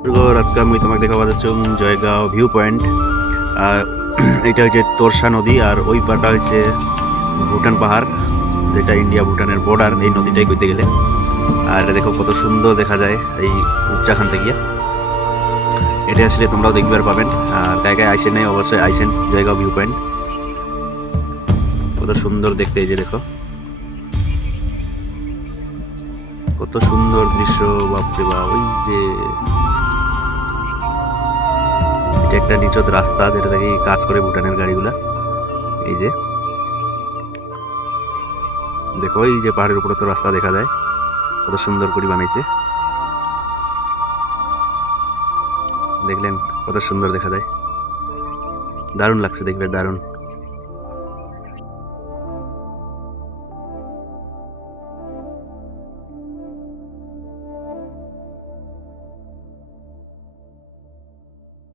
আজকে আমি তোমাকে দেখাবো যাচ্ছে জয়গাঁও ভিউ পয়েন্ট। আর এটা হচ্ছে তোরসা নদী, আর ওই পাটা হচ্ছে ভুটান পাহাড়, যেটা ইন্ডিয়া ভুটানের বর্ডার এই নদীটাই কইতে গেলে। আর এটা দেখো কত সুন্দর দেখা যায় এই উচ্চাখান থেকে। এটা আসলে তোমরাও দেখবার পাবেন, আর গায়ে গায়ে আইসেন নাই অবশ্যই আইসেন জয়গাঁও ভিউ পয়েন্ট। কত সুন্দর দেখতে, এই যে দেখো কত সুন্দর দৃশ্য, বাপরে বাপ। ওই যে এটা একটা নিচত রাস্তা, যেটা থেকে কাজ করে ভুটানের গাড়িগুলা। এই যে দেখো, এই যে পাহাড়ের উপরে তো রাস্তা দেখা যায়, কত সুন্দর করে বানাইছে। দেখলেন কত সুন্দর দেখা যায়, দারুণ লাগছে দেখবে, দারুণ।